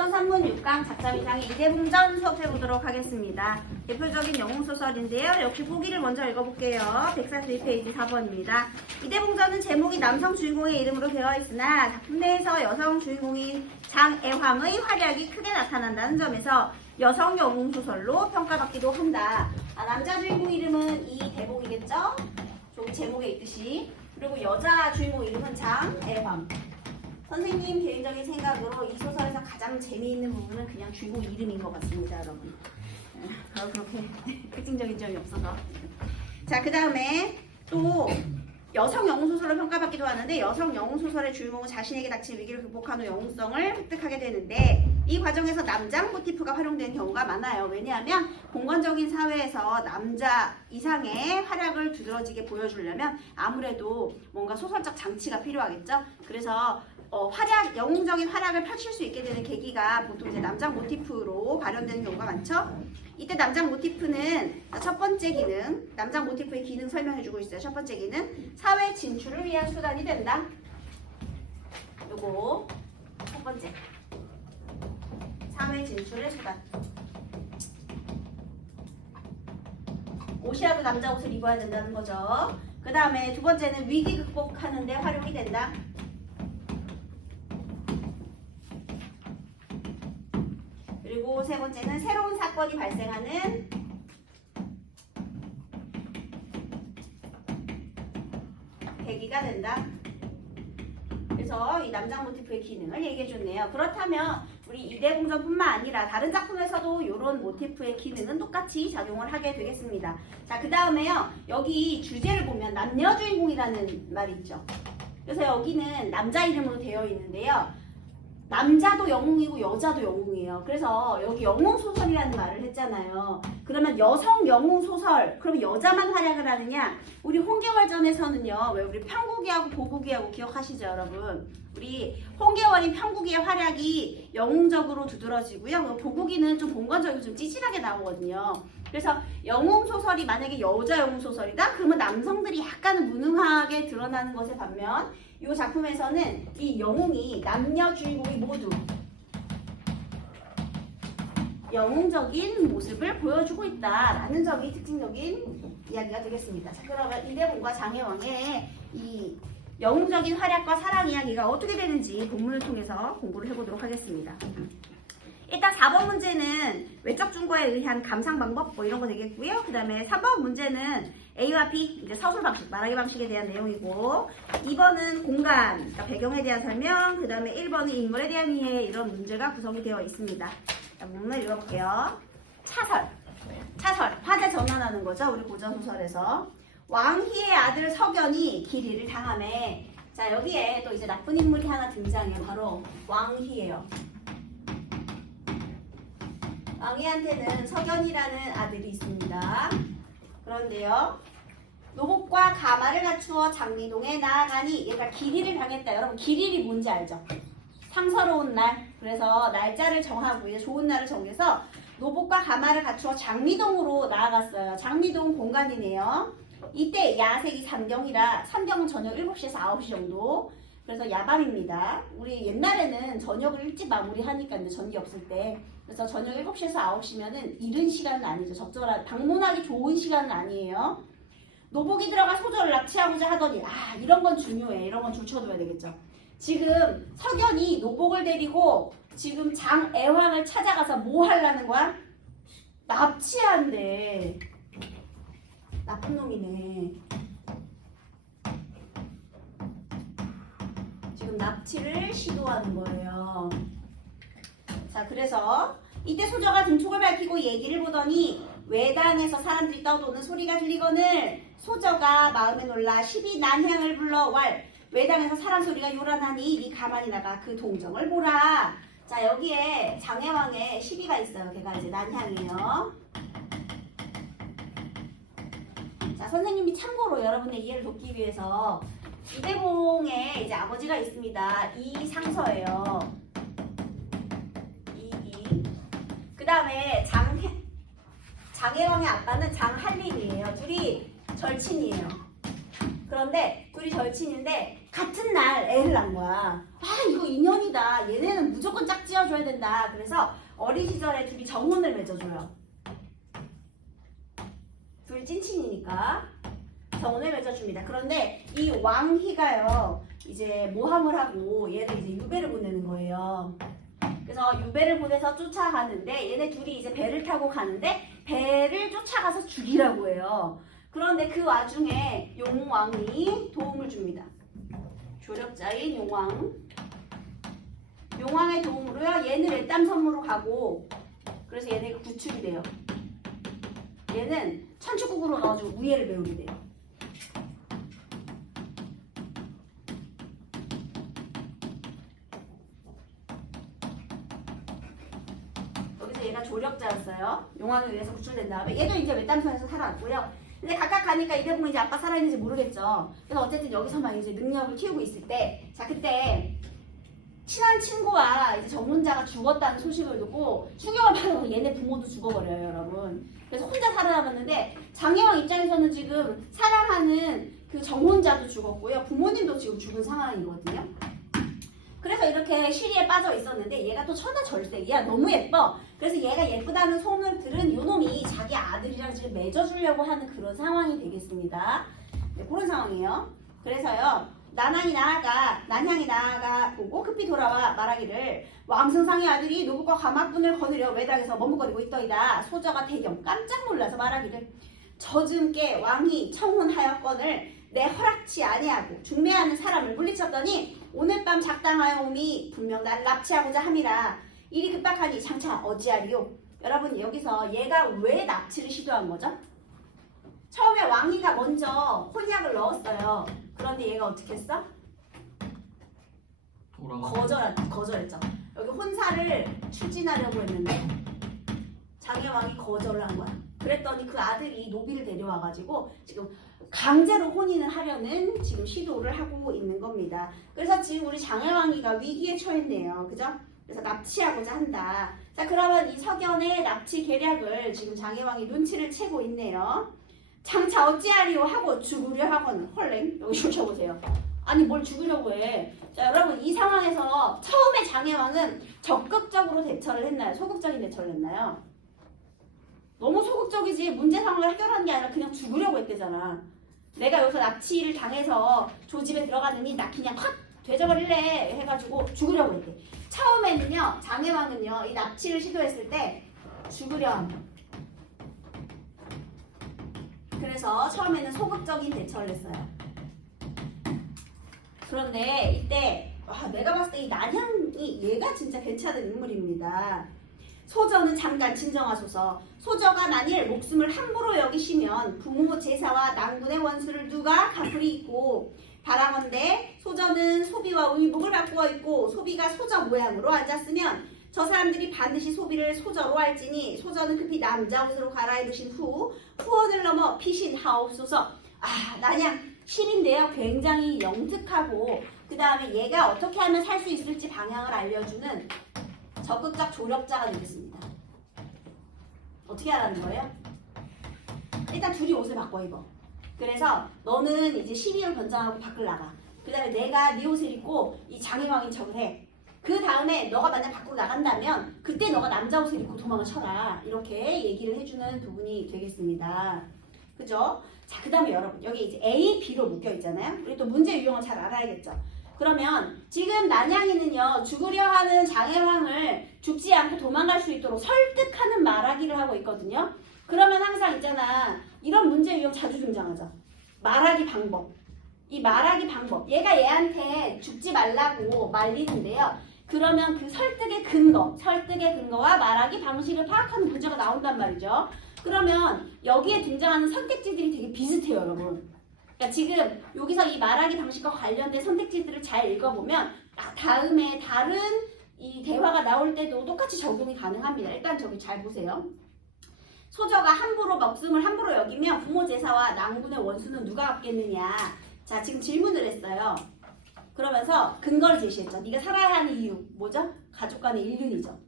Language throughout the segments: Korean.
고전 산문 6강 작자 미상의 이대봉전 수업해 보도록 하겠습니다. 대표적인 영웅소설인데요. 역시 보기를 먼저 읽어볼게요. 142페이지 4번입니다. 이대봉전은 제목이 남성 주인공의 이름으로 되어 있으나 작품 내에서 여성 주인공인 장애황의 활약이 크게 나타난다는 점에서 여성 영웅소설로 평가받기도 한다. 남자 주인공 이름은 이대봉이겠죠? 저기 제목에 있듯이. 그리고 여자 주인공 이름은 장애황. 선생님 개인적인 생각으로 이 소설에서 가장 재미있는 부분은 그냥 주인공 이름인 것 같습니다, 여러분. 그렇게 특징적인 점이 없어서. 자, 그 다음에 또 여성 영웅소설로 평가받기도 하는데 여성 영웅소설의 주인공은 자신에게 닥친 위기를 극복한 후 영웅성을 획득하게 되는데 이 과정에서 남장 모티프가 활용되는 경우가 많아요. 왜냐하면 공간적인 사회에서 남자 이상의 활약을 두드러지게 보여주려면 아무래도 뭔가 소설적 장치가 필요하겠죠. 그래서 영웅적인 활약을 펼칠 수 있게 되는 계기가 보통 이제 남장 모티프로 발현되는 경우가 많죠. 이때 남장 모티프는 첫 번째 기능, 남장 모티프의 기능 설명해주고 있어요. 첫 번째 기능, 사회 진출을 위한 수단이 된다. 요거 첫 번째, 사회 진출의 수단. 옷이라도 남자 옷을 입어야 된다는 거죠. 그 다음에 두 번째는 위기 극복하는 데 활용이 된다. 그리고 세 번째는 새로운 사건이 발생하는 계기가 된다. 그래서 이 남장 모티프의 기능을 얘기해 줬네요. 그렇다면 우리 이대봉전뿐만 아니라 다른 작품에서도 이런 모티프의 기능은 똑같이 작용을 하게 되겠습니다. 자, 그 다음에요. 여기 주제를 보면 남녀 주인공이라는 말이 있죠. 그래서 여기는 남자 이름으로 되어 있는데요. 남자도 영웅이고 여자도 영웅이에요. 그래서 여기 영웅소설이라는 말을 했잖아요. 그러면 여성 영웅소설, 그러면 여자만 활약을 하느냐? 우리 홍계월전에서는요. 왜 우리 편국이하고 보국이하고 기억하시죠, 여러분? 우리 홍계월인 편국이의 활약이 영웅적으로 두드러지고요. 보국이는 좀 공간적이고 좀 찌질하게 나오거든요. 그래서 영웅소설이 만약에 여자 영웅소설이다? 그러면 남성들이 약간은 무능하게 드러나는 것에 반면 이 작품에서는 이 영웅이 남녀 주인공이 모두 영웅적인 모습을 보여주고 있다라는 점이 특징적인 이야기가 되겠습니다. 자, 그러면 이대봉과 장애왕의 이 영웅적인 활약과 사랑 이야기가 어떻게 되는지 본문을 통해서 공부를 해보도록 하겠습니다. 일단 4번 문제는 외적 증거에 의한 감상 방법 뭐 이런 거 되겠고요. 그 다음에 3번 문제는 A와 B, 이제 서술 방식, 말하기 방식에 대한 내용이고 2번은 공간, 그러니까 배경에 대한 설명, 그 다음에 1번은 인물에 대한 이해 이런 문제가 구성이 되어 있습니다. 자, 문을 읽어볼게요. 차설, 화재 전환하는 거죠. 우리 고전소설에서. 왕희의 아들 석연이 기리를 당하매. 자, 여기에 또 이제 나쁜 인물이 하나 등장해요. 바로 왕희예요. 왕희한테는 석연이라는 아들이 있습니다. 그런데요. 노복과 가마를 갖추어 장미동에 나아가니 얘가 기리를 당했다. 여러분 기리이 뭔지 알죠? 상서로운 날. 그래서 날짜를 정하고 이제 좋은 날을 정해서 노복과 가마를 갖추어 장미동으로 나아갔어요. 장미동 공간이네요. 이때 야색이 삼경이라 삼경은 저녁 7시에서 9시 정도. 그래서 야밤입니다. 우리 옛날에는 저녁을 일찍 마무리하니까 이제 전기 없을 때. 그래서 저녁 7시에서 9시면은 이른 시간은 아니죠. 적절한, 방문하기 좋은 시간은 아니에요. 노복이 들어가 소저를 납치하고자 하더니, 이런 건 중요해. 이런 건 줄쳐둬야 되겠죠. 지금 석연이 노복을 데리고 지금 장애황을 찾아가서 뭐 하려는 거야? 납치한대. 나쁜 놈이네. 지금 납치를 시도하는 거예요. 자, 그래서 이때 소저가 등촉을 밝히고 얘기를 보더니 외당에서 사람들이 떠도는 소리가 들리거늘 소저가 마음에 놀라 시비 난향을 불러 왈 외당에서 사람 소리가 요란하니 니 가만히 나가 그 동정을 보라. 자, 여기에 장애왕의 시비가 있어요. 걔가 이제 난향이에요. 자, 선생님이 참고로 여러분의 이해를 돕기 위해서 이대봉의 이제 아버지가 있습니다. 이상서예요. 그 다음에 장애왕의 아빠는 장한림이에요. 둘이 절친이에요. 그런데 둘이 절친인데 같은 날 애를 낳은 거야. 이거 인연이다. 얘네는 무조건 짝지어줘야 된다. 그래서 어린 시절에 둘이 정혼을 맺어줘요. 둘이 찐친이니까 정혼을 맺어줍니다. 그런데 이 왕희가요, 이제 모함을 하고 얘를 이제 유배를 보내는 거예요. 그래서 유배를 보내서 쫓아가는데 얘네 둘이 이제 배를 타고 가는데 배를 쫓아가서 죽이라고 해요. 그런데 그 와중에 용왕이 도움을 줍니다. 조력자인 용왕의 도움으로요, 얘는 외딴섬으로 가고, 그래서 얘네가 구출이 돼요. 얘는 천축국으로 가가지고 우예를 배우게 돼요. 여기서 얘가 조력자였어요. 용왕에 의해서 구출된 다음에 얘도 이제 외딴섬에서 살아왔고요. 근데 각각 가니까 이대봉은 이제 아빠 살아있는지 모르겠죠. 그래서 어쨌든 여기서만 이제 능력을 키우고 있을 때, 자, 그때 친한 친구와 이제 전문자가 죽었다는 소식을 듣고 충격을 받아서 얘네 부모도 죽어버려요, 여러분. 그래서 혼자 살아남았는데 장혜왕 입장에서는 지금 사랑하는 그 정혼자도 죽었고요, 부모님도 지금 죽은 상황이거든요. 그래서 이렇게 시리에 빠져 있었는데 얘가 또 천하절색이야. 너무 예뻐. 그래서 얘가 예쁘다는 소문을 들은 요놈이 자기 아들이랑 지금 맺어주려고 하는 그런 상황이 되겠습니다. 네, 그런 상황이에요. 그래서요, 난향이 나아가 보고 급히 돌아와 말하기를, 왕승상의 아들이 노부과 가막분을 거느려 외당에서 머뭇거리고 있더이다. 소저가 대경 깜짝 놀라서 말하기를, 저즘께 왕이 청혼하였건을 내 허락치 아니하고 중매하는 사람을 물리쳤더니 오늘 밤 작당하여 오미 분명 날 납치하고자 함이라. 일이 급박하니 장차 어찌하리요? 여러분, 여기서 얘가 왜 납치를 시도한 거죠? 처음에 왕이가 먼저 혼약을 넣었어요. 그런데 얘가 어떻게 했어? 거절했죠. 여기 혼사를 추진하려고 했는데 장혜왕이 거절을 한 거야. 그랬더니 그 아들이 노비를 데려와가지고 지금 강제로 혼인을 하려는 지금 시도를 하고 있는 겁니다. 그래서 지금 우리 장혜왕이가 위기에 처했네요. 그죠? 그래서 납치하고자 한다. 자, 그러면 이 석연의 납치 계략을 지금 장혜왕이 눈치를 채고 있네요. 장차 어찌하리요 하고 죽으려 하고는, 헐랭, 여기 주셔보세요. 아니 뭘 죽으려고 해. 자, 여러분, 이 상황에서 처음에 장혜왕은 적극적으로 대처를 했나요? 소극적인 대처를 했나요? 너무 소극적이지. 문제 상황을 해결하는 게 아니라 그냥 죽으려고 했대잖아. 내가 여기서 납치를 당해서 조집에 들어가느니 나 그냥 확 되져버릴래 해가지고 죽으려고 했대. 처음에는요, 장혜왕은요, 이 납치를 시도했을 때 죽으려 합니다. 그래서 처음에는 소극적인 대처를 했어요. 그런데 이때 내가 봤을 때 이 난향이 얘가 진짜 괜찮은 인물입니다. 소저는 잠깐 진정하소서. 소저가 만일 목숨을 함부로 여기시면 부모 제사와 낭군의 원수를 누가 갚으리 있고, 바라건대 소저는 소비와 의복을 바꾸어 입고 소비가 소저 모양으로 앉았으면 저 사람들이 반드시 소비를 소저로 할지니 소저는 급히 남자 옷으로 갈아입으신 후 후원을 넘어 피신하옵소서. 난양 실인데요, 굉장히 영특하고 그 다음에 얘가 어떻게 하면 살 수 있을지 방향을 알려주는 적극적 조력자가 되겠습니다. 어떻게 하라는 거예요? 일단 둘이 옷을 바꿔 입어. 그래서 너는 이제 12월 권장하고 밖을 나가. 그 다음에 내가 네 옷을 입고 이 장혜왕인 척을 해. 그 다음에 너가 만약 밖으로 나간다면 그때 너가 남자 옷을 입고 도망을 쳐라. 이렇게 얘기를 해주는 부분이 되겠습니다. 그죠? 자, 그 다음에 여러분, 여기 이제 A, B로 묶여 있잖아요. 우리 또 문제 유형을 잘 알아야겠죠. 그러면 지금 난향이는요, 죽으려 하는 장혜왕을 죽지 않고 도망갈 수 있도록 설득하는 말하기를 하고 있거든요. 그러면 항상 있잖아, 이런 문제 유형 자주 등장하죠. 말하기 방법. 이 말하기 방법. 얘가 얘한테 죽지 말라고 말리는데요. 그러면 그 설득의 근거와 말하기 방식을 파악하는 문제가 나온단 말이죠. 그러면 여기에 등장하는 선택지들이 되게 비슷해요, 여러분. 그러니까 지금 여기서 이 말하기 방식과 관련된 선택지들을 잘 읽어보면 다음에 다른 이 대화가 나올 때도 똑같이 적용이 가능합니다. 일단 저기 잘 보세요. 소저가 목숨을 함부로 여기면 부모 제사와 낭군의 원수는 누가 갚겠느냐. 자, 지금 질문을 했어요. 그러면서 근거를 제시했죠. 네가 살아야 하는 이유 뭐죠? 가족 간의 인륜이죠.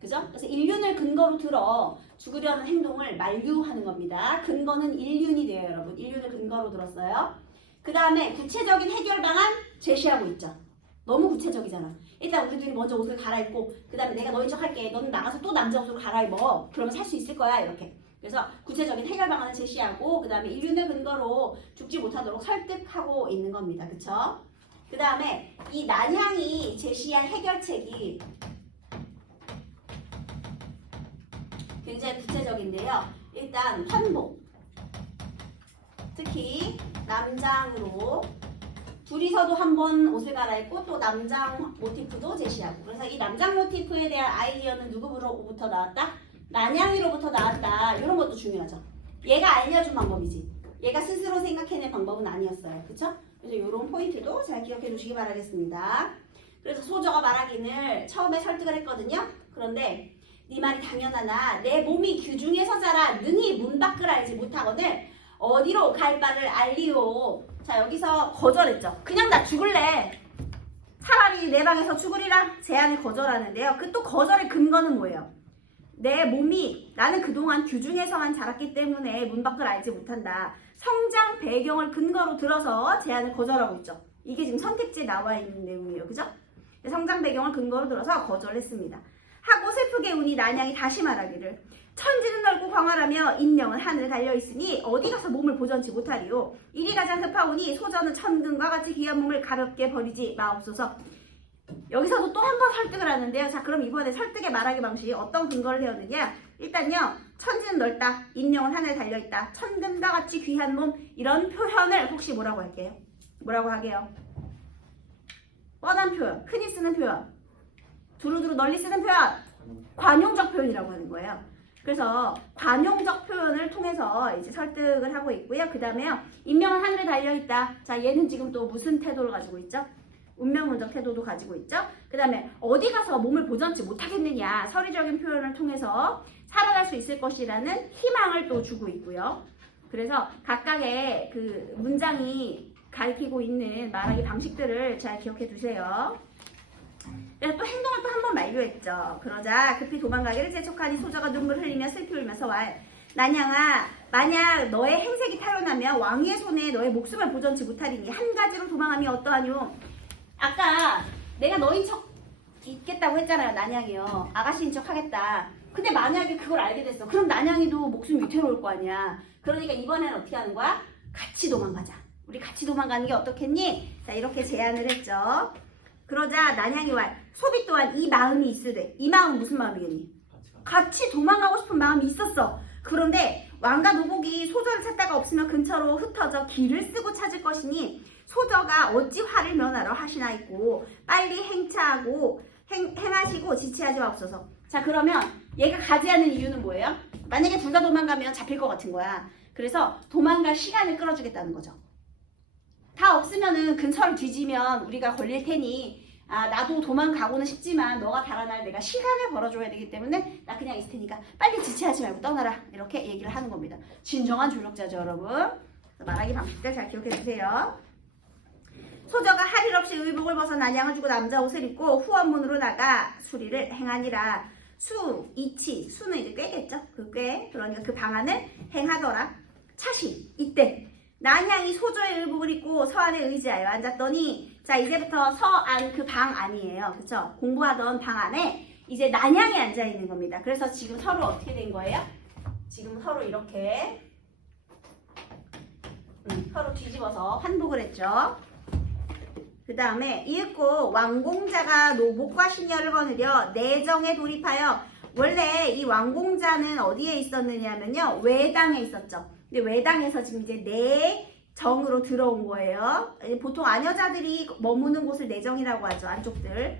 그죠? 그래서 인륜을 근거로 들어 죽으려는 행동을 만류하는 겁니다. 근거는 인륜이 돼요, 여러분. 인륜을 근거로 들었어요. 그 다음에 구체적인 해결 방안 제시하고 있죠. 너무 구체적이잖아. 일단 우리 둘이 먼저 옷을 갈아입고 그 다음에 내가 너인 척 할게. 너는 나가서 또 남자 옷으로 갈아입어. 그러면 살 수 있을 거야. 이렇게. 그래서 구체적인 해결 방안을 제시하고 그 다음에 인륜을 근거로 죽지 못하도록 설득하고 있는 겁니다. 그쵸? 그 다음에 이 난향이 제시한 해결책이 굉장히 구체적인데요. 일단 환복. 특히 남장으로 둘이서도 한번 옷을 갈아입고 또 남장 모티프도 제시하고 그래서 이 남장 모티프에 대한 아이디어는 누구로부터 나왔다? 난향이로부터 나왔다. 이런 것도 중요하죠. 얘가 알려준 방법이지. 얘가 스스로 생각해낸 방법은 아니었어요. 그쵸? 그래서 이런 포인트도 잘 기억해 두시기 바라겠습니다. 그래서 소저가 말하기를 처음에 설득을 했거든요. 그런데 네 말이 당연하나 내 몸이 규중에서 자라 능히 문 밖을 알지 못하거늘 어디로 갈 바를 알리오. 자 여기서 거절했죠. 그냥 나 죽을래. 차라리 내 방에서 죽으리라 제안을 거절하는데요. 그 또 거절의 근거는 뭐예요? 내 몸이 나는 그동안 규중에서만 자랐기 때문에 문 밖을 알지 못한다. 성장 배경을 근거로 들어서 제안을 거절하고 있죠. 이게 지금 선택지에 나와 있는 내용이에요. 그죠? 성장 배경을 근거로 들어서 거절했습니다. 하고 슬프게 우니 난향이 다시 말하기를 천지는 넓고 광활하며 인명은 하늘에 달려있으니 어디 가서 몸을 보전치 못하리요. 일이 가장 급하오니 소저는 천근과 같이 귀한 몸을 가볍게 버리지 마옵소서. 여기서도 또 한 번 설득을 하는데요. 자 그럼 이번에 설득의 말하기 방식이 어떤 근거를 해오느냐. 일단요. 천지는 넓다. 인명은 하늘에 달려있다. 천금과 같이 귀한 몸 이런 표현을 혹시 뭐라고 할게요? 뭐라고 하게요? 뻔한 표현. 흔히 쓰는 표현. 두루두루 널리 쓰는 표현. 관용적 표현이라고 하는 거예요. 그래서 관용적 표현을 통해서 이제 설득을 하고 있고요. 그 다음에요. 인명은 하늘에 달려있다. 자 얘는 지금 또 무슨 태도를 가지고 있죠? 운명론적 태도도 가지고 있죠. 그 다음에 어디 가서 몸을 보전치 못하겠느냐. 서리적인 표현을 통해서 살아날 수 있을 것이라는 희망을 또 주고 있고요. 그래서 각각의 그 문장이 가리키고 있는 말하기 방식들을 잘 기억해 두세요. 그래서 또 행동을 또 한 번 만류했죠. 그러자 급히 도망가기를 재촉하니 소저가 눈물 흘리며 슬피 울면서 왈 난향아 만약 너의 행색이 타요나면 왕위의 손에 너의 목숨을 보전치 못하리니 한 가지로 도망하면 어떠하뇨. 아까 내가 너인 척 있겠다고 했잖아요. 난향이요. 아가씨인 척 하겠다. 근데 만약에 그걸 알게 됐어. 그럼 난향이도 목숨 위태로울 거 아니야. 그러니까 이번에는 어떻게 하는 거야? 같이 도망가자. 우리 같이 도망가는 게 어떻겠니? 자 이렇게 제안을 했죠. 그러자 난향이 왈 소비 또한 이 마음이 있으되 이 마음은 무슨 마음이겠니? 같이 도망가고 싶은 마음이 있었어. 그런데 왕과 노복이 소저를 찾다가 없으면 근처로 흩어져 길을 쓰고 찾을 것이니 소저가 어찌 화를 면하러 하시나이고 빨리 행하시고 지체하지 마옵소서. 자 그러면 얘가 가지 않는 이유는 뭐예요? 만약에 둘 다 도망가면 잡힐 것 같은 거야. 그래서 도망갈 시간을 끌어주겠다는 거죠. 다 없으면은 근처를 뒤지면 우리가 걸릴 테니 나도 도망가고는 싶지만 너가 달아날 내가 시간을 벌어줘야 되기 때문에 나 그냥 있을 테니까 빨리 지체하지 말고 떠나라. 이렇게 얘기를 하는 겁니다. 진정한 조력자죠 여러분. 말하기 방식들 잘 기억해 주세요. 소저가 할 일 없이 의복을 벗어 난향을 주고 남자 옷을 입고 후원문으로 나가 수리를 행하니라. 이치, 수는 이제 꾀겠죠. 그 꾀, 그러니까 그 방안을 행하더라. 차시, 이때 난향이 소저의 의복을 입고 서안에 의지하여 앉았더니 자 이제부터 서안 그 방 안이에요. 그쵸? 공부하던 방 안에 이제 난향이 앉아있는 겁니다. 그래서 지금 서로 어떻게 된 거예요? 지금 서로 이렇게 서로 뒤집어서 환복을 했죠. 그 다음에 이윽고 왕공자가 노복과 신녀를 거느려 내정에 돌입하여 원래 이 왕공자는 어디에 있었느냐면요. 외당에 있었죠. 근데 외당에서 지금 이제 내정으로 들어온 거예요. 보통 아녀자들이 머무는 곳을 내정이라고 하죠. 안쪽들.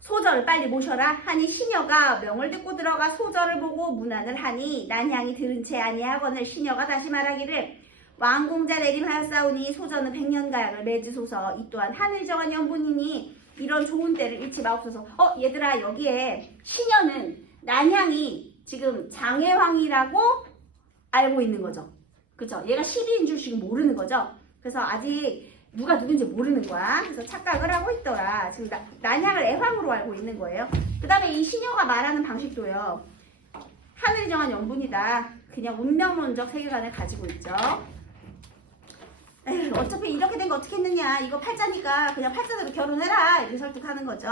소저를 빨리 모셔라 하니 시녀가 명을 듣고 들어가 소저를 보고 문안을 하니 난향이 들은 채 아니하거늘 시녀가 다시 말하기를 왕공자 내림하였사오니 소저는 백년가약을 맺으소서. 이 또한 하늘 정한 연분이니 이런 좋은 때를 잃지 마옵소서. 얘들아 여기에 시녀는 난향이 지금 장혜왕이라고 알고 있는 거죠. 그쵸? 얘가 12인 줄 지금 모르는 거죠. 그래서 아직 누가 누군지 모르는 거야. 그래서 착각을 하고 있더라. 지금 난향을 애황으로 알고 있는 거예요. 그 다음에 이 시녀가 말하는 방식도요. 하늘이 정한 연분이다. 그냥 운명론적 세계관을 가지고 있죠. 에휴, 어차피 이렇게 된 거 어떻게 했느냐. 이거 팔자니까 그냥 팔자대로 결혼해라. 이렇게 설득하는 거죠.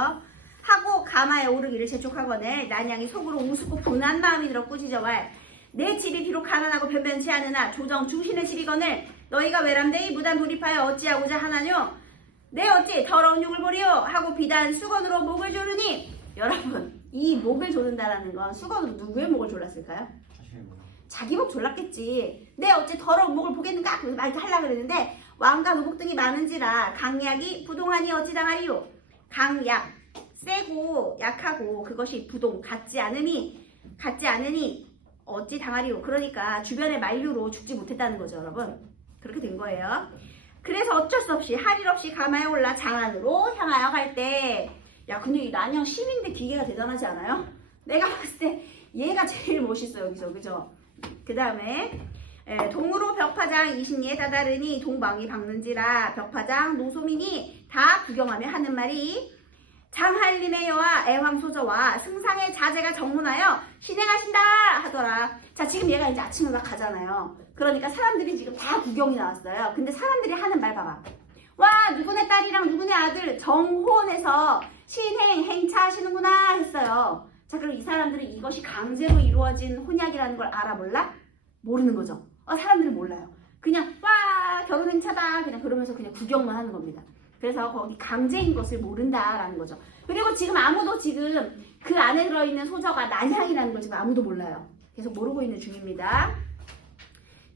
하고 가마에 오르기를 재촉하거늘 난양이 속으로 우습고 분한 마음이 들어 꾸짖어왈 내 집이 비록 가난하고 변변치 않으나 조정 중신의 집이거늘 너희가 외람되이 무단 돌입하여 어찌하고자 하나뇨. 내 어찌 더러운 욕을 보리요 하고 비단 수건으로 목을 조르니. 여러분, 이 목을 조른다라는 건 수건으로 누구의 목을 졸랐을까요? 자기 목 졸랐겠지. 내 어찌 더러운 목을 보겠는가? 그래서 말 하려고 그랬는데 왕과 노복 등이 많은지라 강약이 부동하니 어찌 당하리요. 강약, 세고 약하고 그것이 부동, 같지 않으니 어찌 당하리요. 그러니까 주변의 만류로 죽지 못했다는 거죠, 여러분. 그렇게 된 거예요. 그래서 어쩔 수 없이 할 일 없이 가마에 올라 장안으로 향하여 갈 때, 야 근데 이 난양 시민대 기계가 대단하지 않아요? 내가 봤을 때 얘가 제일 멋있어 여기서, 그죠? 그 다음에 동으로 벽파장 20리에 다다르니 동방이 박는지라 벽파장 노소민이 다 구경하며 하는 말이 장한림의 여와 애황소저와 승상의 자제가 정문하여 신행하신다 하더라. 자, 지금 얘가 이제 아침에 막 가잖아요. 그러니까 사람들이 지금 다 구경이 나왔어요. 근데 사람들이 하는 말 봐봐. 와, 누구네 딸이랑 누구네 아들 정혼해서 신행 행차하시는구나 했어요. 자, 그럼 이 사람들은 이것이 강제로 이루어진 혼약이라는 걸 알아 몰라? 모르는 거죠. 사람들은 몰라요. 그냥 와 결혼 행차다 그냥 그러면서 그냥 구경만 하는 겁니다. 그래서 거기 강제인 것을 모른다라는 거죠. 그리고 지금 아무도 지금 그 안에 들어있는 소저가 난향이라는 걸 지금 아무도 몰라요. 계속 모르고 있는 중입니다.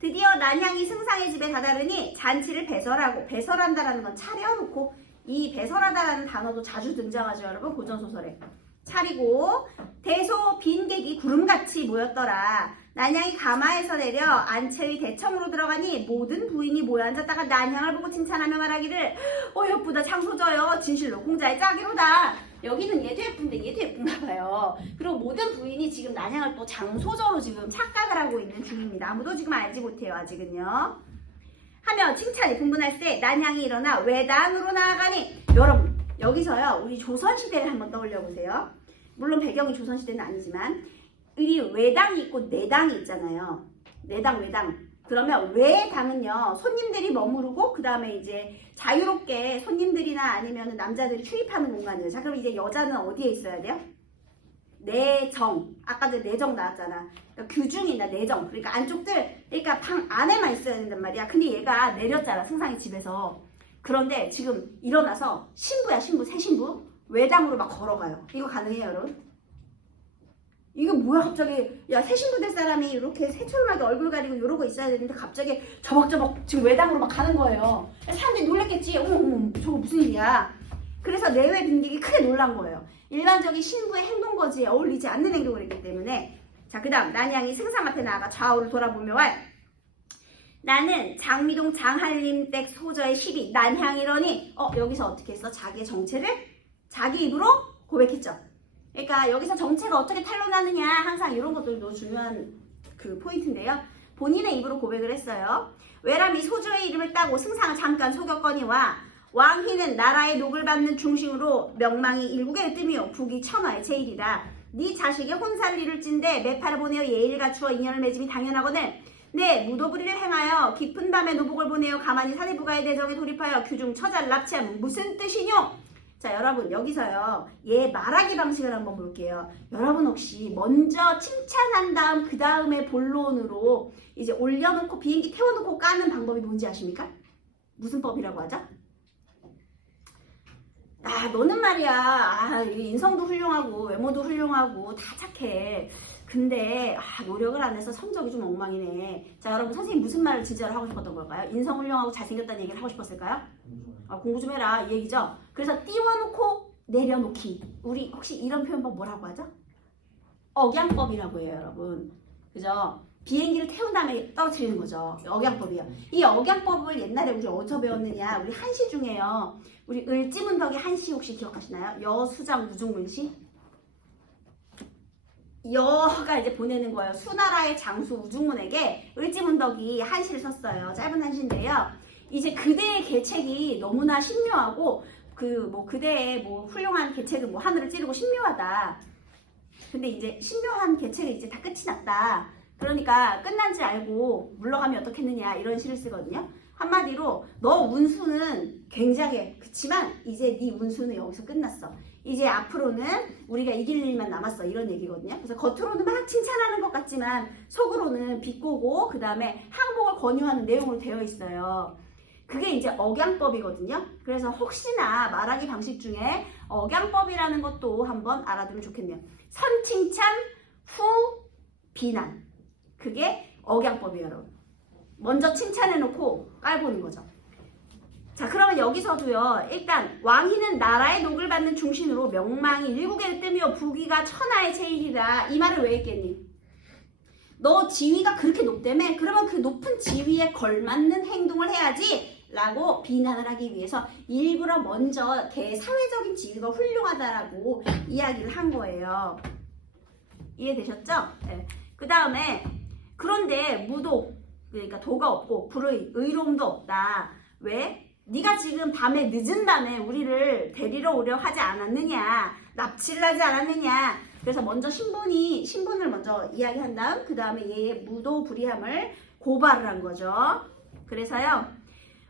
드디어 난향이 승상의 집에 다다르니 잔치를 배설하고, 배설한다라는 건 차려놓고, 이 배설하다라는 단어도 자주 등장하죠, 여러분. 고전소설에. 차리고 대소 빈객이 구름같이 모였더라. 난향이 가마에서 내려 안채의 대청으로 들어가니 모든 부인이 모여 앉았다가 난향을 보고 칭찬하며 말하기를 예쁘다 장소저여 진실로 공자의 짝이로다. 여기는 얘도 예쁜데 얘도 예쁜가 봐요. 그리고 모든 부인이 지금 난향을 또 장소저로 지금 착각을 하고 있는 중입니다. 아무도 지금 알지 못해요 아직은요. 하며 칭찬이 분분할세 난향이 일어나 외당으로 나아가니. 여러분 여기서요 우리 조선시대를 한번 떠올려 보세요. 물론 배경이 조선시대는 아니지만 이 외당이 있고 내당이 있잖아요. 내당 외당. 그러면 외당은요 손님들이 머무르고 그 다음에 이제 자유롭게 손님들이나 아니면 남자들이 출입하는 공간이에요. 자, 그럼 이제 여자는 어디에 있어야 돼요? 내정. 아까 전에 내정 나왔잖아. 그러니까 규중이나 내정. 그러니까 안쪽들, 그러니까 방 안에만 있어야 된단 말이야. 근데 얘가 내렸잖아 승상의 집에서. 그런데 지금 일어나서 신부야 신부, 새 신부 외당으로 막 걸어가요. 이거 가능해요 여러분? 이거 뭐야 갑자기. 야, 새 신부 될 사람이 이렇게 새초롬하게 얼굴 가리고 이러고 있어야 되는데 갑자기 저벅저벅 지금 외당으로 막 가는 거예요. 사람들이 놀랬겠지. 어머 저거 무슨 일이야. 그래서 내외 빈객이 크게 놀란 거예요. 일반적인 신부의 행동거지에 어울리지 않는 행동을 했기 때문에. 자, 그 다음 난향이 승상 앞에 나아가 좌우를 돌아보며 왈 나는 장미동 장한림 댁 소저의 시비 난향이러니. 여기서 어떻게 했어? 자기의 정체를 자기 입으로 고백했죠. 그러니까 여기서 정체가 어떻게 탄로나느냐 항상 이런 것들도 중요한 그 포인트인데요. 본인의 입으로 고백을 했어요. 외람이 소주의 이름을 따고 승상을 잠깐 속였거니와 왕희는 나라의 녹을 받는 중심으로 명망이 일국의 으뜸이요 국이 천하의 제일이라. 네 자식의 혼사를 이룰진데 매파를 보내어 예의를 갖추어 인연을 맺음이 당연하거늘 네 무도부리를 행하여 깊은 밤에 노복을 보내어 가만히 사대부가의 대정에 돌입하여 규중 처자를 납치하면 무슨 뜻이뇨? 자, 여러분 여기서요 얘 말하기 방식을 한번 볼게요. 여러분 혹시 먼저 칭찬한 다음 그 다음에 본론으로 이제 올려놓고 비행기 태워놓고 까는 방법이 뭔지 아십니까? 무슨 법이라고 하죠? 너는 말이야 인성도 훌륭하고 외모도 훌륭하고 다 착해. 근데 노력을 안 해서 성적이 좀 엉망이네. 자, 여러분 선생님 무슨 말을 진짜로 하고 싶었던 걸까요? 인성 훌륭하고 잘생겼다는 얘기를 하고 싶었을까요? 공부 좀 해라 이 얘기죠. 그래서 띄워놓고 내려놓기. 우리 혹시 이런 표현법 뭐라고 하죠? 억양법이라고 해요 여러분. 그죠? 비행기를 태운 다음에 떨어뜨리는 거죠. 억양법이요. 이 억양법을 옛날에 우리 어디서 배웠느냐. 우리 한시 중에요. 우리 을지문덕의 한시 혹시 기억하시나요? 여수장 우중문시. 여가 이제 보내는 거예요. 수나라의 장수 우중문에게 을지문덕이 한시를 썼어요. 짧은 한시인데요. 이제 그대의 계책이 너무나 신묘하고 그대의 훌륭한 계책은 하늘을 찌르고 신묘하다. 근데 이제 신묘한 계책이 이제 다 끝이 났다. 그러니까 끝난 줄 알고 물러가면 어떻겠느냐 이런 시를 쓰거든요. 한마디로 너 운수는 굉장해. 그치만 이제 네 운수는 여기서 끝났어. 이제 앞으로는 우리가 이길 일만 남았어. 이런 얘기거든요. 그래서 겉으로는 막 칭찬하는 것 같지만 속으로는 비꼬고 그 다음에 항복을 권유하는 내용으로 되어 있어요. 그게 이제 억양법이거든요. 그래서 혹시나 말하기 방식 중에 억양법이라는 것도 한번 알아두면 좋겠네요. 선칭찬, 후 비난. 그게 억양법이에요, 여러분. 먼저 칭찬해놓고 깔보는 거죠. 자, 그러면 여기서도요. 일단 왕희는 나라의 녹을 받는 중신으로 명망이 일국에 뜨며 부귀가 천하의 제일이다. 이 말을 왜 했겠니? 너 지위가 그렇게 높다며? 그러면 그 높은 지위에 걸맞는 행동을 해야지 라고 비난을 하기 위해서 일부러 먼저 대사회적인 지위가 훌륭하다라고 이야기를 한 거예요. 이해되셨죠? 네. 그 다음에 그런데 무도, 그러니까 도가 없고 불의, 의로움도 없다. 왜? 네가 지금 밤에 늦은 밤에 우리를 데리러 오려 하지 않았느냐, 납치를 하지 않았느냐. 그래서 먼저 신분을 먼저 이야기한 다음 그 다음에 얘의 무도 불이함을 고발을 한 거죠. 그래서요,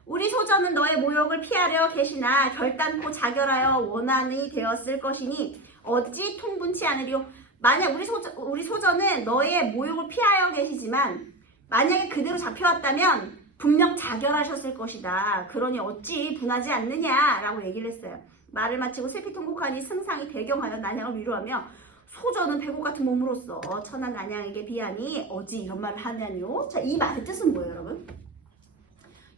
우리 소전은 너의 모욕을 피하려 계시나 결단코 자결하여 원한이 되었을 것이니 어찌 통분치 않으리요. 만약 우리 소전은 너의 모욕을 피하여 계시지만 만약에 그대로 잡혀왔다면 분명 자결하셨을 것이다. 그러니 어찌 분하지 않느냐라고 얘기를 했어요. 말을 마치고 슬피 통곡하니 승상이 대경하여 난양을 위로하며 소전은 배고 같은 몸으로써 천한 난양에게 비하니 어찌 이런 말을 하냐뇨. 자, 이 말의 뜻은 뭐예요, 여러분?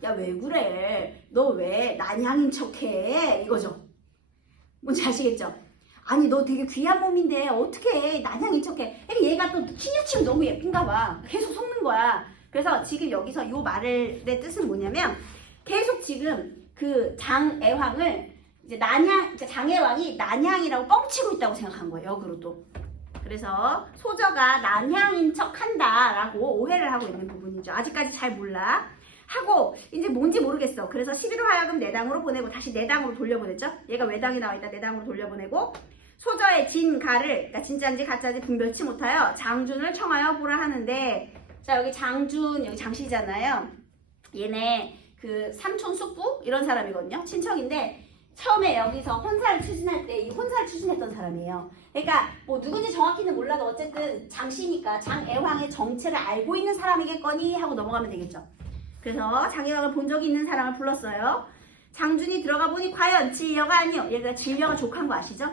야, 왜 그래? 너 왜 난양인 척해? 이거죠. 뭔지 아시겠죠? 아니, 너 되게 귀한 몸인데 어떻게 난양인 척해? 얘가 또 키우치면 너무 예쁜가 봐. 계속 속는 거야. 그래서 지금 여기서 이 말의 뜻은 뭐냐면 계속 지금 그 장애왕을 이제 그러니까 장애왕이 난향이라고 뻥치고 있다고 생각한 거예요. 역으로 또. 그래서 소저가 난향인 척 한다라고 오해를 하고 있는 부분이죠. 아직까지 잘 몰라. 하고 이제 뭔지 모르겠어. 그래서 11호 하여금 내당으로 보내고 다시 내당으로 돌려보냈죠. 얘가 외당에 나와있다 내당으로 돌려보내고 소저의 진가를, 그러니까 진짜인지 가짜인지 분별치 못하여 장준을 청하여 보라 하는데, 자, 여기 장준, 여기 장씨잖아요. 얘네 그 삼촌 숙부 이런 사람이거든요. 친척인데 처음에 여기서 혼사를 추진할 때 이 혼사를 추진했던 사람이에요. 그러니까 뭐 누군지 정확히는 몰라도 어쨌든 장씨니까 장애왕의 정체를 알고 있는 사람이겠거니 하고 넘어가면 되겠죠. 그래서 장애왕을 본 적이 있는 사람을 불렀어요. 장준이 들어가 보니 과연 진려가 아니오. 얘가 진려가 조카인 거 아시죠?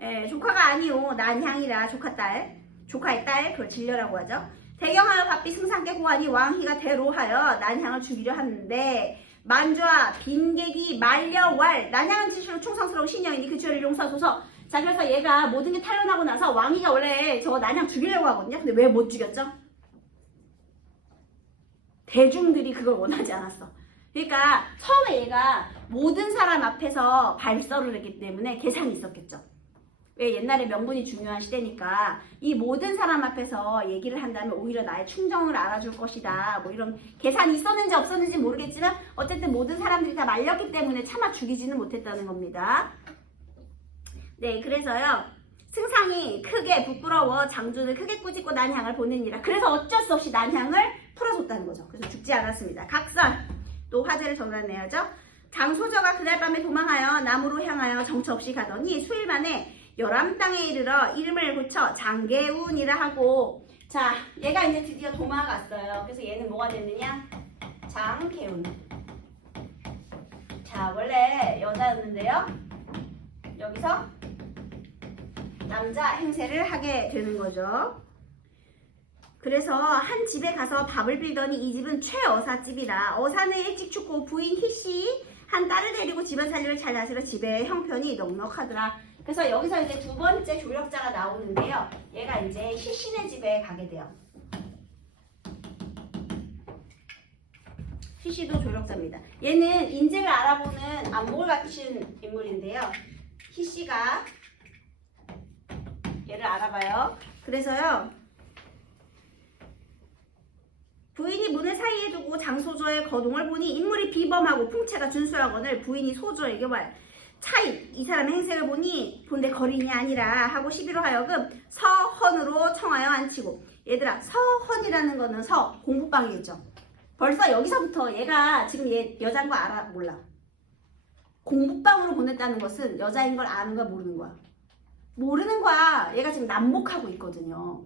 예, 조카가 아니오. 난향이라 조카의 딸, 그걸 진려라고 하죠. 대경하여 바삐 승상께 고하니 왕희가 대로하여 난향을 죽이려 하는데 만주와 빈객이 말려왈 난향은 진실로 충성스러운 신녀이니 그 죄를 용서하소서. 자, 그래서 얘가 모든 게 탄로나고 나서 왕희가 원래 저 난향 죽이려고 하거든요. 근데 왜 못 죽였죠? 대중들이 그걸 원하지 않았어. 그러니까 처음에 얘가 모든 사람 앞에서 발설을 했기 때문에 계산이 있었겠죠. 왜? 옛날에 명분이 중요한 시대니까 이 모든 사람 앞에서 얘기를 한다면 오히려 나의 충정을 알아줄 것이다. 뭐 이런 계산이 있었는지 없었는지 모르겠지만 어쨌든 모든 사람들이 다 말렸기 때문에 차마 죽이지는 못했다는 겁니다. 네, 그래서요. 승상이 크게 부끄러워 장준을 크게 꾸짖고 난향을 보내니라. 그래서 어쩔 수 없이 난향을 풀어줬다는 거죠. 그래서 죽지 않았습니다. 각설, 또 화제를 전환해야죠. 장소저가 그날 밤에 도망하여 남으로 향하여 정처 없이 가더니 수일 만에 열암 땅에 이르러 이름을 고쳐 장계운이라 하고, 자, 얘가 이제 드디어 도망갔어요. 그래서 얘는 뭐가 됐느냐? 장계운. 자, 원래 여자였는데요. 여기서 남자 행세를 하게 되는 거죠. 그래서 한 집에 가서 밥을 빌더니 이 집은 최어사집이라. 어사는 일찍 죽고 부인 희씨 한 딸을 데리고 집안 살림을 잘 다스려 집의 형편이 넉넉하더라. 그래서 여기서 이제 두 번째 조력자가 나오는데요. 얘가 이제 희씨네 집에 가게 돼요. 희씨도 조력자입니다. 얘는 인재를 알아보는 안목을 갖춘 인물인데요. 희씨가 얘를 알아봐요. 그래서요. 부인이 문을 사이에 두고 장소저의 거동을 보니 인물이 비범하고 풍채가 준수하거늘 부인이 소저에게 말 차이 이 사람의 행색을 보니 본데 거린이 아니라 하고 11호 하여금 서헌으로 청하여 앉히고. 얘들아, 서헌이라는 거는 공부방이겠죠. 벌써 여기서부터 얘가 지금 얘 여자인 거 알아? 몰라? 공부방으로 보냈다는 것은 여자인 걸 아는 거야? 모르는 거야? 모르는 거야. 얘가 지금 남복하고 있거든요.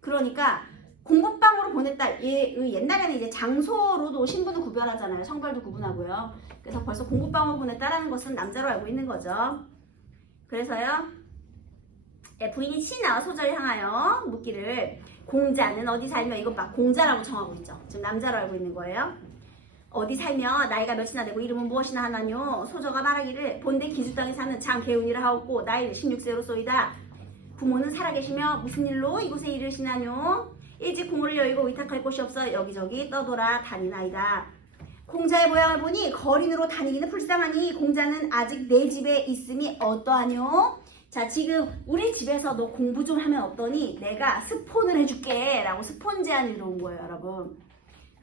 그러니까 공부방으로 보냈다. 얘 옛날에는 이제 장소로도 신분을 구별하잖아요. 성별도 구분하고요. 그래서 벌써 공부방으로 보냈다라는 것은 남자로 알고 있는 거죠. 그래서요. 부인이 친아 소저를 향하여 묻기를 공자는 어디 살며, 이것 봐, 공자라고 정하고 있죠. 지금 남자로 알고 있는 거예요. 어디 살며 나이가 몇이나 되고 이름은 무엇이나 하나뇨. 소저가 말하기를 본대 기주 땅에 사는 장개운이라 하옵고 나이는 16세로소이다. 부모는 살아계시며 무슨 일로 이곳에 이르시나뇨. 일찍 공을 여의고 위탁할 곳이 없어 여기저기 떠돌아 다니나이다. 공자의 모양을 보니 거린으로 다니기는 불쌍하니 공자는 아직 내 집에 있음이 어떠하뇨. 자, 지금 우리 집에서 너 공부 좀 하면 어떠니? 내가 스폰을 해줄게 라고 스폰 제안을 들어온 거예요, 여러분.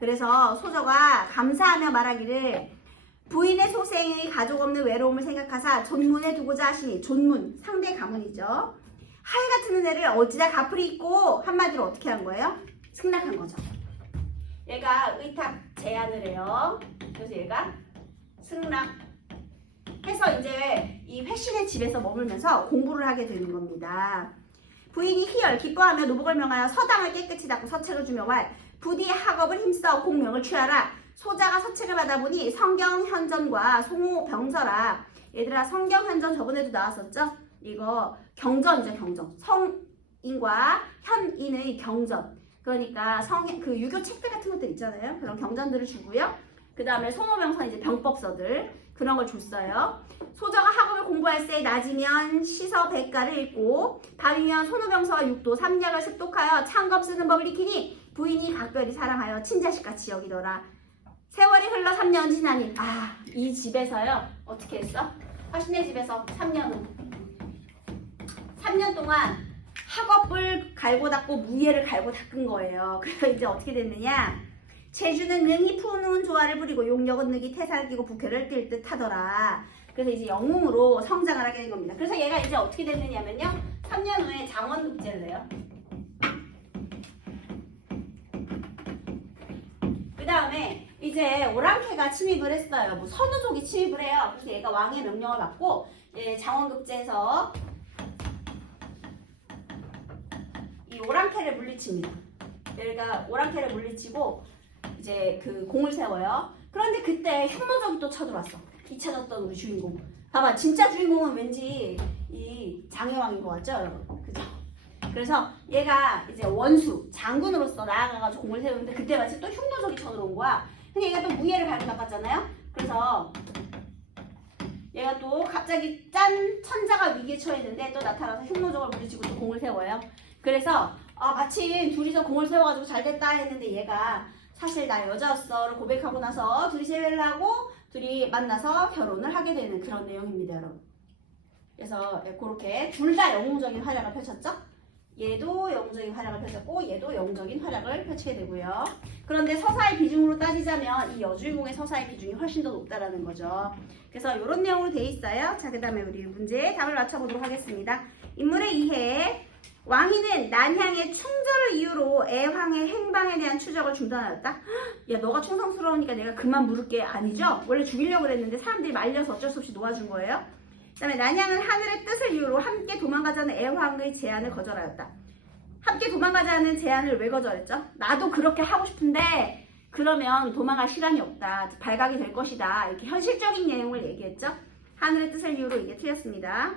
그래서 소저가 감사하며 말하기를 부인의 소생의 가족 없는 외로움을 생각하사 존문에 두고자 하시니, 존문, 상대 가문이죠. 하이 같은 은혜를 어찌다 갚으리 있고, 한마디로 어떻게 한 거예요? 승낙한 거죠. 얘가 의탁 제안을 해요. 그래서 얘가 승낙 해서 이제 이 회신의 집에서 머물면서 공부를 하게 되는 겁니다. 부인이 희열 기뻐하며 노복을 명하여 서당을 깨끗이 닦고 서책을 주며 말 부디 학업을 힘써 공명을 취하라. 소자가 서책을 받아보니 성경현전과 송호병서라. 얘들아, 성경현전 저번에도 나왔었죠? 이거 경전이죠. 경전. 성인과 현인의 경전. 그러니까 그 유교 책들 같은 것들 있잖아요. 그런 경전들을 주고요. 그 다음에 송호병서는 이제 병법서들, 그런 걸 줬어요. 소저가 학업을 공부할 때 낮이면 시서 백가를 읽고 밤이면 손우병서와 육도 삼약을 습독하여 창검 쓰는 법을 익히니 부인이 각별히 사랑하여 친자식같이 여기더라. 세월이 흘러 3년 지나니 이 집에서요 어떻게 했어? 화신의 집에서 3년 후 3년 동안 학업을 갈고 닦고 무예를 갈고 닦은 거예요. 그래서 이제 어떻게 됐느냐, 제주는 능히 푸는 조화를 부리고 용력은 능히 태살기고 부캐를 띨 듯 하더라. 그래서 이제 영웅으로 성장을 하게 된 겁니다. 그래서 얘가 이제 어떻게 됐느냐면요, 3년 후에 장원급제를 해요. 그 다음에 이제 오랑캐가 침입을 했어요. 뭐 선우족이 침입을 해요. 그래서 얘가 왕의 명령을 받고 장원급제에서 이 오랑캐를 물리칩니다. 얘가 오랑캐를 물리치고 이제 그 공을 세워요. 그런데 그때 흉노적이 또 쳐들어왔어. 잊혀졌던 우리 주인공. 봐봐, 진짜 주인공은 왠지 이 장혜왕인 것 같죠, 여러분? 그죠? 그래서 얘가 이제 원수, 장군으로서 나아가가지고 공을 세우는데 그때 마치 또 흉노적이 쳐들어온 거야. 근데 얘가 또 무예를 갈고 닦았잖아요? 그래서 얘가 또 갑자기 천자가 위기에 처했는데 또 나타나서 흉노적을 물리치고 또 공을 세워요. 그래서 마침 둘이서 공을 세워가지고 잘 됐다 했는데 얘가 사실 나 여자였어를 고백하고 나서 둘이 재회를 하고 둘이 만나서 결혼을 하게 되는 그런 내용입니다, 여러분. 그래서 그렇게 둘 다 영웅적인 활약을 펼쳤죠. 얘도 영웅적인 활약을 펼쳤고 얘도 영웅적인 활약을 펼치게 되고요. 그런데 서사의 비중으로 따지자면 이 여주인공의 서사의 비중이 훨씬 더 높다라는 거죠. 그래서 이런 내용으로 돼 있어요. 자, 그 다음에 우리 문제에 답을 맞춰보도록 하겠습니다. 인물의 이해. 왕희는 난향의 충절을 이유로 애황의 행방에 대한 추적을 중단하였다. 야, 너가 충성스러우니까 내가 그만 물을게. 아니죠? 원래 죽이려고 그랬는데 사람들이 말려서 어쩔 수 없이 놓아준 거예요. 그 다음에 난향은 하늘의 뜻을 이유로 함께 도망가자는 애황의 제안을 거절하였다. 함께 도망가자는 제안을 왜 거절했죠? 나도 그렇게 하고 싶은데 그러면 도망갈 시간이 없다. 발각이 될 것이다. 이렇게 현실적인 내용을 얘기했죠. 하늘의 뜻을 이유로 이게 틀렸습니다.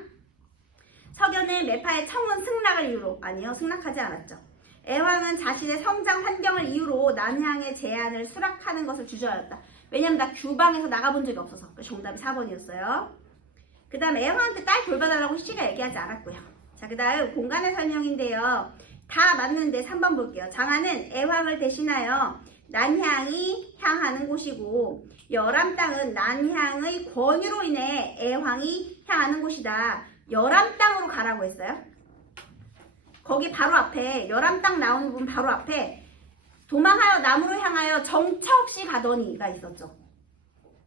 석연은 매파의 청은 승낙을 이유로, 아니요, 승낙하지 않았죠. 애황은 자신의 성장 환경을 이유로 난향의 제안을 수락하는 것을 주저하였다. 왜냐면 나 규방에서 나가본 적이 없어서. 정답이 4번이었어요. 그 다음 애황한테 딸 돌봐달라고 시가 얘기하지 않았고요. 자, 그 다음 공간의 설명인데요. 다 맞는데 3번 볼게요. 장하는 애황을 대신하여 난향이 향하는 곳이고 열암 땅은 난향의 권유로 인해 애황이 향하는 곳이다. 열암 땅으로 가라고 했어요. 거기 바로 앞에 열암 땅 나오는 부분 바로 앞에 도망하여 남으로 향하여 정처 없이 가더니가 있었죠.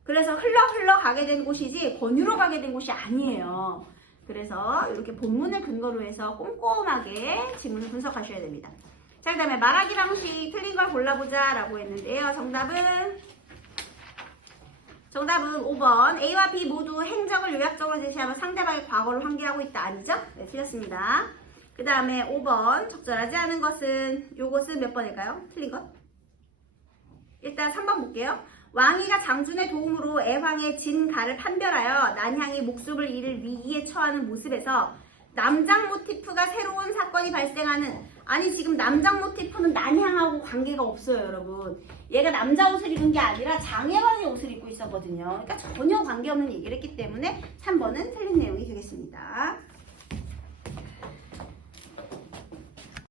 그래서 흘러 가게 된 곳이지 권유로 가게 된 곳이 아니에요. 그래서 이렇게 본문을 근거로 해서 꼼꼼하게 지문을 분석하셔야 됩니다. 자, 그 다음에 말하기 방식 틀린 걸 골라보자 라고 했는데요. 정답은 5번. A와 B 모두 행적을 요약적으로 제시하면 상대방의 과거를 환기하고 있다. 아니죠? 네, 틀렸습니다. 그 다음에 5번. 적절하지 않은 것은, 요것은 몇 번일까요? 틀린 것? 일단 3번 볼게요. 왕이가 장준의 도움으로 애황의 진가를 판별하여 난향이 목숨을 잃을 위기에 처하는 모습에서 남장 모티프가 새로운 사건이 발생하는, 아니 지금 남장 모티프는 난향하고 관계가 없어요, 여러분. 얘가 남자 옷을 입은 게 아니라 장애왕의 옷을 입고 있었거든요. 그러니까 전혀 관계없는 얘기를 했기 때문에 3번은 틀린 내용이 되겠습니다.